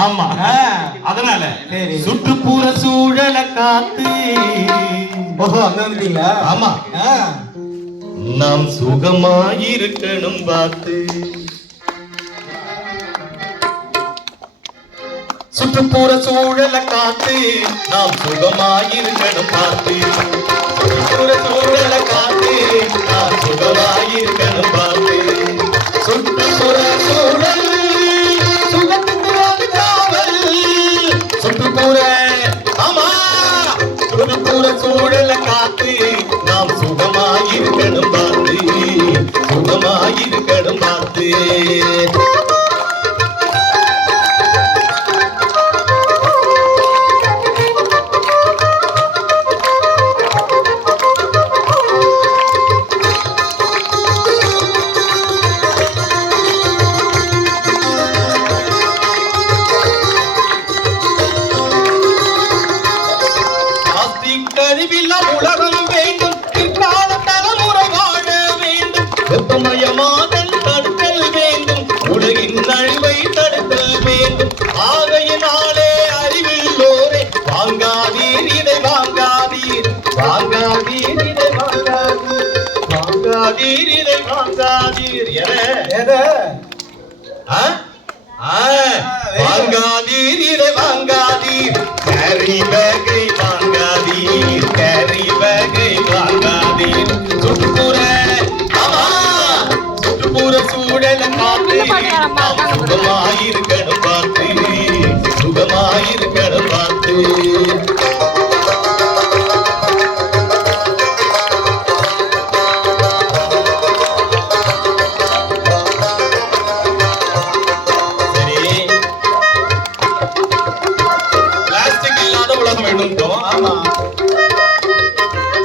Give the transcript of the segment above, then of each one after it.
ஆமா. அதனால. சுற்றுப்புற சூழலை காத்து. ஓஹோ அங்க வந்துட்டீங்களா? ஆமா. நாம் சுகமாயிருக்கணும் பார்த்து. சுற்றுப்புற சூழலை காத்து. நாம் சுகமாயிருக்கணும் பார்த்து. சுற்றுப்புற சூழலை காத்து நாம் சுகமாயிருக்கணும் பார்த்து சுகமாயிருக்கணும் பார்த்து. வாங்காதீர் இதை வாங்காதீர் என வாங்காதீர் இதை வாங்காதீர் கேரி பேக்கை வாங்காதீர் கேரி பேக்கை வாங்காதீர் சுற்றுப்புற ஆமா. சுற்றுப்புற சூழலை நாம் சுகமாயிருக்கணும் பார்த்து. சுகமாயிருக்கணும் பார்த்து. வேண்டும் ஆமா.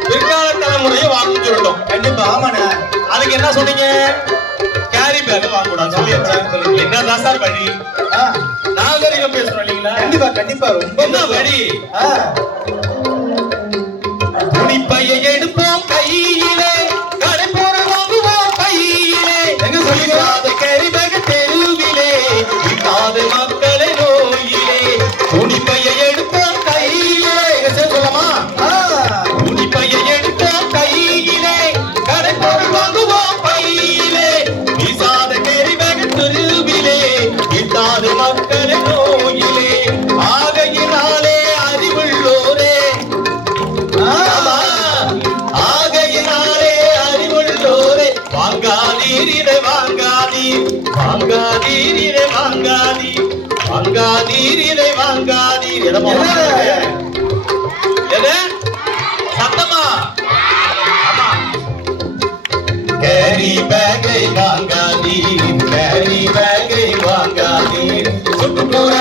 பிற்கால தலைமுறையை வாங்கணும்னு சொல்லிட்டோம். கண்டிப்பா ஆமாண்ணே. அதுக்கு என்ன சொன்னீங்க? கேரி பேக் வாங்க கூடாது சொல்லியாச்சு என்னதான் சார் வழி. நாகரிகம் பேசுறோம் இல்லீங்களா? கண்டிப்பா கண்டிப்பா. ரொம்ப வழி? வாங்காதீர் வாங்காதீர் இதை வாங்காதீர்? எது சத்தமா. கேரி பேக்கை வாங்காதீர் கேரி பேக்கை வாங்காதீர். சுற்றுப்புற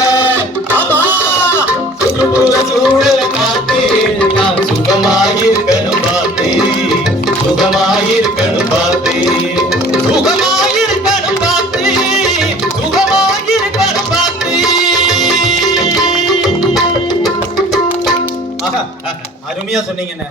கம்மியா அருமையா சொன்னீங்கண்ணே.